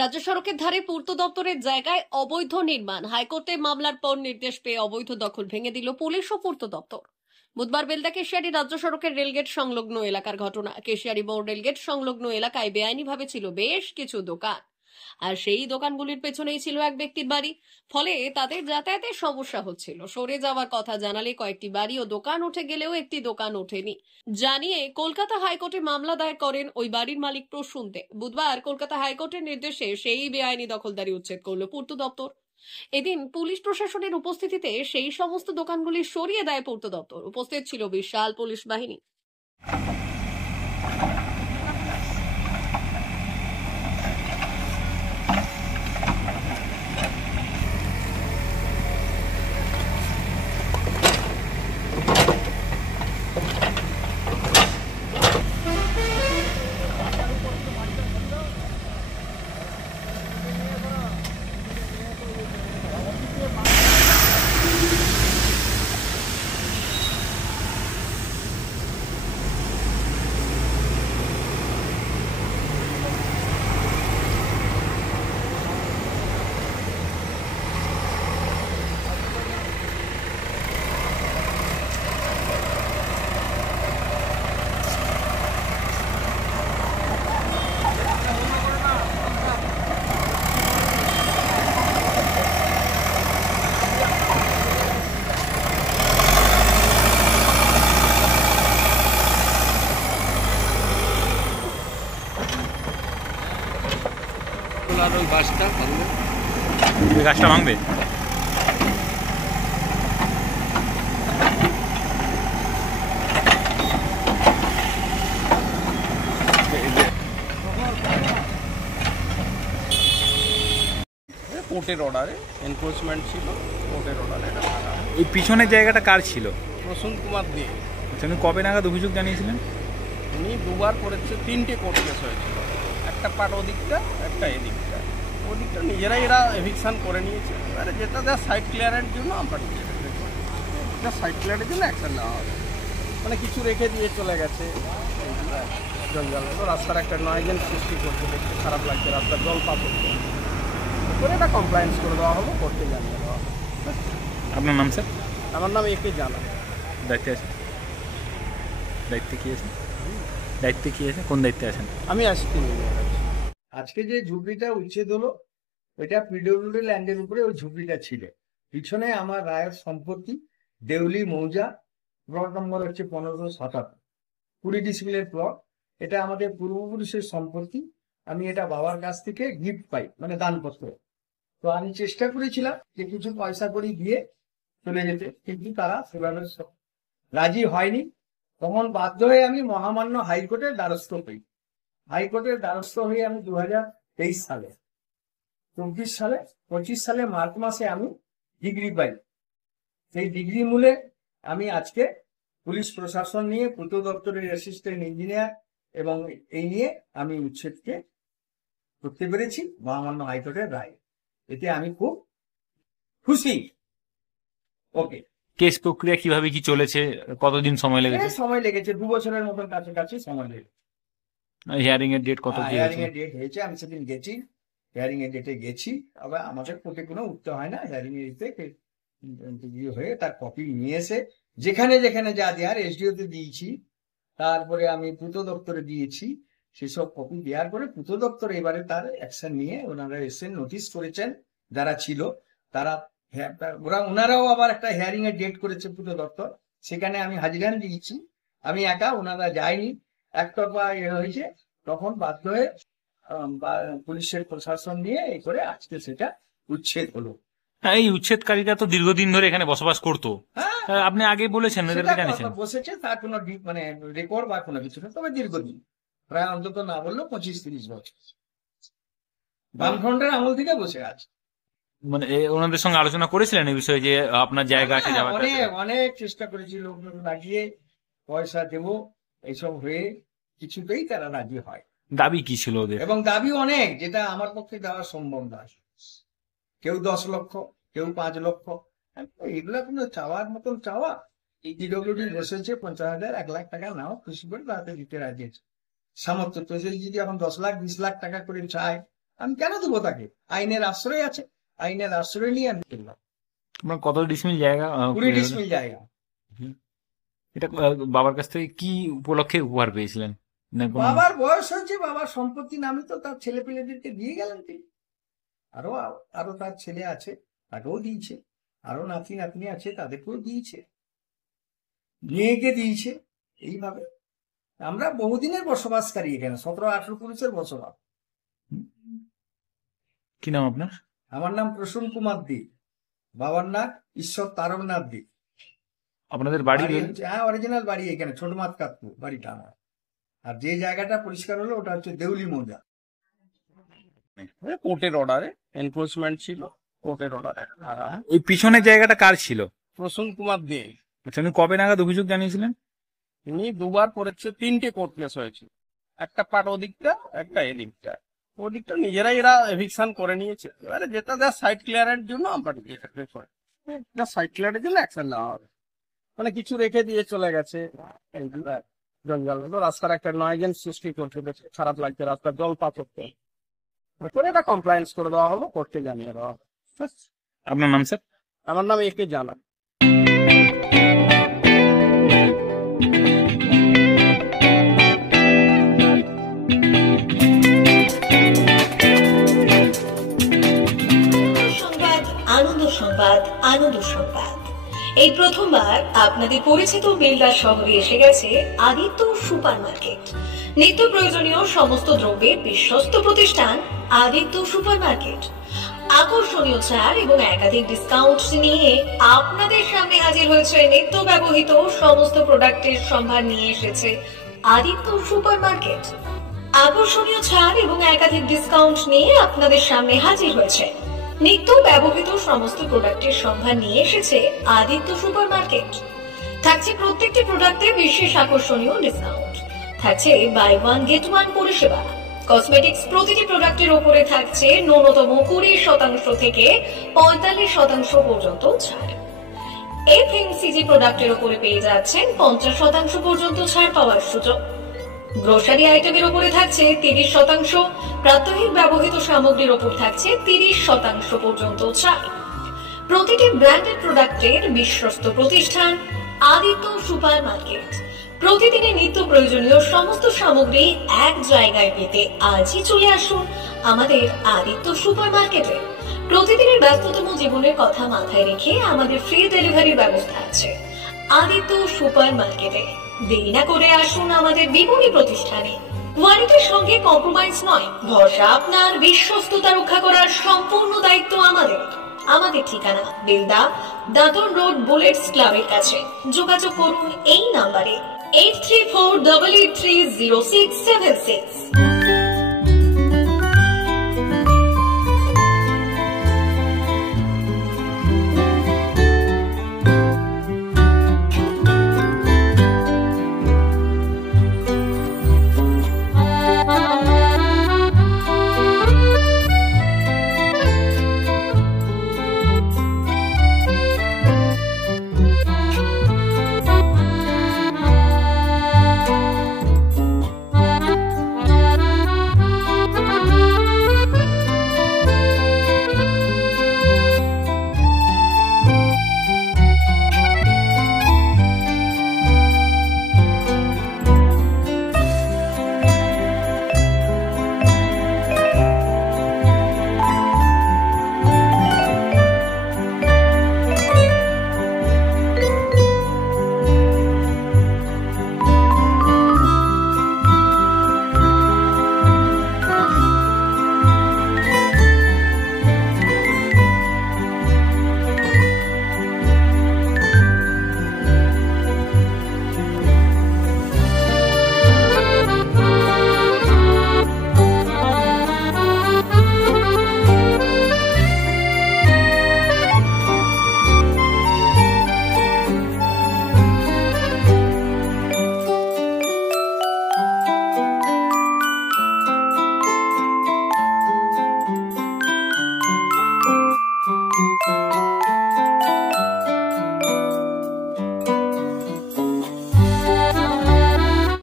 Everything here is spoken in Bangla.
রাজ্য সড়কের ধারে পূর্ত দপ্তরের জায়গায় অবৈধ নির্মাণ, হাইকোর্টে মামলার পর নির্দেশ পেয়ে অবৈধ দখল ভেঙে দিল পুলিশ ও পূর্ত দপ্তর। বুধবার বেলদা কেশিয়ারি রাজ্য সড়কের রেলগেট সংলগ্ন এলাকার ঘটনা। কেশিয়ারি মোড় রেলগেট সংলগ্ন এলাকায় বেআইনিভাবে ছিল বেশ কিছু দোকান, আর সেই দোকানগুলির পেছনেই ছিল এক ব্যক্তির বাড়ি। ফলে তাদের যাতায়াতের সমস্যা হচ্ছিল। সরে যাওয়ার কথা জানালে কয়েকটি বাড়ি ও দোকান উঠে গেলেও একটি দোকান ওঠেনি জানিয়ে কলকাতা হাইকোর্টে মামলা দায়ের করেন ওই বাড়ির মালিক প্রসূন দে। বুধবার কলকাতা হাইকোর্টের নির্দেশে সেই বেআইনি দখলদারি উচ্ছেদ করল পূর্ত দপ্তর। এদিন পুলিশ প্রশাসনের উপস্থিতিতে সেই সমস্ত দোকানগুলি সরিয়ে দেয় পূর্ত দপ্তর। উপস্থিত ছিল বিশাল পুলিশ বাহিনী। ওই গাছটা ভাঙবে, ওই গাছটা ভাঙবে। কোর্টের অর্ডারে এনফোর্সমেন্ট ছিল, কোর্টের অর্ডারে এটা ভাঙা। ওই পিছনের জায়গাটা কার ছিল? প্রসূন কুমার দে। উনি কবে নাগাদ অভিযোগ জানিয়েছিলেন? উনি দুবার করেছে, 3টে কোর্ট কেস হয়েছিল, একটা পার্ট ওদিকটা, একটা এদিকটা। ওদিকটা নিজেরাই এরা এভিকশন করে নিয়েছে, এবারে যেটা যা সাইড ক্লিয়ারের জন্য আমরা এটা সাইড ক্লিয়ারের জন্য অ্যাকশন নেওয়া হবে। মানে কিছু রেখে দিয়ে চলে গেছে, জঞ্জাল হলো, রাস্তার একটা নয়েজেন্স সৃষ্টি করছে, দেখতে খারাপ লাগছে, রাস্তার জল পাপ হচ্ছে, করে এটা কমপ্লায়েন্স করে দেওয়া হলো, করতে জানিয়ে দেওয়া হলো। আপনার নাম স্যার? আমার নাম একে জানা। দায়িত্বে আছে? দায়িত্বে কি আছে? দায়িত্বে কি আছে? কোন দায়িত্বে আছেন? আমি আসছি। আজকে যে ঝুপড়িটা উচ্ছেদ হলো, ওইটা পিডব্লিউডি ল্যান্ডের উপরে ওই ঝুপড়িটা ছিল। পিছনে আমার রায়ের সম্পত্তি, দেউলি মৌজা, প্লট নম্বর হচ্ছে 1577, 20 ডিসিমিলের প্লট। এটা আমাদের পূর্বপুরুষের সম্পত্তি। আমি এটা বাবার কাছ থেকে গিফট পাই, মানে দানপত্র। তো আমি চেষ্টা করেছিলাম যে কিছু পয়সা করে দিয়ে চলে যেতে, কিন্তু তারা সেভাবে রাজি হয়নি। তখন বাধ্য হয়ে আমি মহামান্য হাইকোর্টের দ্বারস্থ হই। হাইকোর্টের দ্বারস্থ হয়ে আমি 2023 সালে, 24 সালে, 25 সালে মার্চ মাসে আমি ডিগ্রি পাই। সেই ডিগ্রি মূলে আমি আজকে পুলিশ প্রশাসন নিয়ে, পূর্ত দপ্তরের অ্যাসিস্ট্যান্ট ইঞ্জিনিয়ার, এবং এই নিয়ে আমি উচ্ছেদকে করতে পেরেছি মহামান্য হাইকোর্টের রায়। এতে আমি খুব খুশি। ওকে, কেস প্রক্রিয়া কিভাবে কি চলেছে? কতদিন সময় লেগেছে? সময় লেগেছে 2 বছরের মতন কাছাকাছি সময় লেগেছে। হিয়ারিং এর ডেট কত? হিয়ারিং এর ডেট হয়েছে, আমি সেদিন গেছি, হিয়ারিং এর ডেটে গেছি। আবার আমাদের কোর্টে কোনো উঠতে হয় না, হিয়ারিং এর ডেটে হয়ে তার কপি নিয়ে এসে যেখানে যেখানে যা দেওয়ার এসডিও তে দিয়েছি, তারপরে আমি পূর্ত দপ্তরে দিয়েছি। সেসব কপি দেওয়ার পরে পূর্ত দপ্তর এবারে তার অ্যাকশন নিয়ে ওনারা এসে নোটিশ করেছেন, যারা ছিল তারা, ওনারাও আবার একটা হিয়ারিং এর ডেট করেছে পূর্ত দপ্তর, সেখানে আমি হাজিরান দিয়েছি। আমি একা, ওনারা যায়নি, একতরফা হয়েছে। তখন বাধ্য হয়ে পুলিশের প্রশাসন নিয়ে এই করে আজকে সেটা উচ্ছেদ হলো। এই উচ্ছেদকারীরা তো দীর্ঘদিন ধরে এখানে বসবাস করতো, আপনি আগে বলেছেন, এদেরকে জানিয়েছেন? বসেছে, তার কোনো মানে রেকর্ড বা কোনো কিছু না, তবে দীর্ঘদিন, প্রায় অন্তত না বললেও 25-30 বছর বামফ্রন্টের আমল থেকে বসে আছে। মানে ওনাদের সঙ্গে আলোচনা করেছিলেন এই বিষয়ে, যে আপনার জায়গা আছে? অনেক চেষ্টা করেছি, লোক লাগিয়ে পয়সা দেবো এইসব হয়ে কিছুতেই তারা রাজি হয়। দাবি কি ছিল ওদের? এবং দাবি অনেক, যেটা আমার পক্ষে দেওয়া সম্ভব নয়। কেউ 10 লক্ষ, কেউ 5 লক্ষ। এগুলা কোনো চাওয়ার মতন চাওয়া? এই পিডব্লিউডি বসেছে 50,000, 1 লাখ টাকা নাও, খুশি করে তাতে দিতে রাজি আছে। সামর্থ্য তো যদি এখন 10 লাখ 20 লাখ টাকা করে চায়, আমি কেন দেবো তাকে? আইনের আশ্রয় আছে, আইনের আশ্রয় নিয়ে আমি কিনলাম। আপনার কত ডিসমিল জায়গা 20 ডিসমিল জায়গা। এটা বাবার কাছ থেকে কি উপলক্ষে উপহার পেয়েছিলেন? না কোনো বাবার বয়স হয়েছে, বাবার সম্পত্তি নামে তো তার ছেলে পেলেদেরকে দিয়ে গেলেন তিনি। আরো আরো তার ছেলে আছে, তাকেও দিয়েছে। আরো নাতি নাতনি আছে, তাদেরকেও দিয়েছে, মেয়েকে দিয়েছে। এইভাবে আমরা বহুদিনের বসবাসকারী এখানে, 17-18 পুরুষের বসবাস। কি নাম আপনার? আমার নাম প্রসূন কুমার দে, বাবার নাম ঈশ্বর তারকনাথ দে। আপনাদের বাড়ি? হ্যাঁ, অরিজিনাল বাড়ি এখানে ছোট মাতকাতপুর বাড়িটা আমার। আর যে জায়গাটা পরিষ্কার হলো ওটা হচ্ছে দেউলি মৌজা। কোর্টের অর্ডারে এনফোর্সমেন্ট ছিল, কোর্টের অর্ডারে। ওই পিছনের জায়গাটা কার ছিল? প্রসূন কুমার দে। আচ্ছা, উনি কবে নাগাদ অভিযোগ জানিয়েছিলেন? উনি দুবার করেছে, 3টে কোর্ট কেস হয়েছিল। একটা পার্ট ওদিকটা, একটা এদিকটা। ওদিকটা নিজেরাই এরা এভিকশন করে নিয়েছে। এবারে যেটা দেয় সাইড ক্লিয়ারের জন্য আমরা সাইড ক্লিয়ারের জন্য অ্যাকশন নেওয়া হবে। মানে কিছু রেখে দিয়ে চলে গেছে, জঞ্জাল রাস্তার একটা নয়েজেন্স সৃষ্টি করতে, খারাপ লাগছে, রাস্তার জল পাথরতে করে এটা কমপ্লায়েন্স করে দেওয়া হলো, কোর্টে জানিয়ে দেওয়া হবে। আপনার নাম স্যার? আমার নাম একে জানা। আনন্দ সংবাদ, আনন্দ সংবাদ। এই প্রথমবার আপনাদের পরিচিত বেলদা শহরে এসে গেছে আদিত্য সুপার মার্কেট। নিত্য প্রয়োজনীয় সমস্ত দ্রব্যের বিশ্বস্ত প্রতিষ্ঠান আদিত্য সুপার মার্কেট। আকর্ষণীয় ছাড় এবং একাধিক ডিসকাউন্ট নিয়ে আপনাদের সামনে হাজির হয়েছে নিত্য ব্যবহৃত সমস্ত প্রোডাক্টের সম্ভার নিয়ে এসেছে আদিত্য সুপার মার্কেট। আকর্ষণীয় ছাড় এবং একাধিক ডিসকাউন্ট নিয়ে আপনাদের সামনে হাজির হয়েছে নিত্য ব্যবহৃত সমস্ত প্রোডাক্টের সম্ভার নিয়ে এসেছে আদিত্য সুপার মার্কেট। থাকছে প্রত্যেকটি প্রোডাক্টে বিশেষ আকর্ষণীয় ডিসকাউন্ট, থাকছে বাই ওয়ান গেট ওয়ান পরিষেবা। কসমেটিক্স প্রতিটি প্রোডাক্টের উপরে থাকছে ন্যূনতম 20% থেকে 45% পর্যন্ত ছাড়। এফএমসিজি প্রোডাক্টের উপরে পেয়ে যাচ্ছেন 50% পর্যন্ত ছাড় পাওয়ার সুযোগ। গ্রোসারি আইটেমের উপরে থাকছে 30%, প্রাত্যহিক ব্যবহৃত সামগ্রীর উপর থাকছে 30% পর্যন্ত ছাড়। প্রতিটি ব্র্যান্ডেড প্রোডাক্টের বিশ্বস্ত প্রতিষ্ঠান আদিত্য সুপার মার্কেট। প্রতিদিনের নিত্য প্রয়োজনীয় সমস্ত সামগ্রী এক জায়গায় পেতে আজই চলে আসুন আমাদের আদিত্য সুপার মার্কেটে। প্রতিদিনের ব্যস্ততম জীবনের কথা মাথায় রেখে আমাদের ফ্রি ডেলিভারির ব্যবস্থা আছে আদিত্য সুপার মার্কেটে। দেরি না করে আসুন আমাদের বিপণী প্রতিষ্ঠানে। কোয়ালিটির সঙ্গে কম্প্রোমাইজ নয়, ভরসা আপনার, বিশ্বস্ততা রক্ষা করার সম্পূর্ণ দায়িত্ব আমাদের। আমাদের ঠিকানা বেলদা, দাদন রোড, বুলেটস ক্লাবের কাছে। যোগাযোগ করুন এই নাম্বারে 8348830676।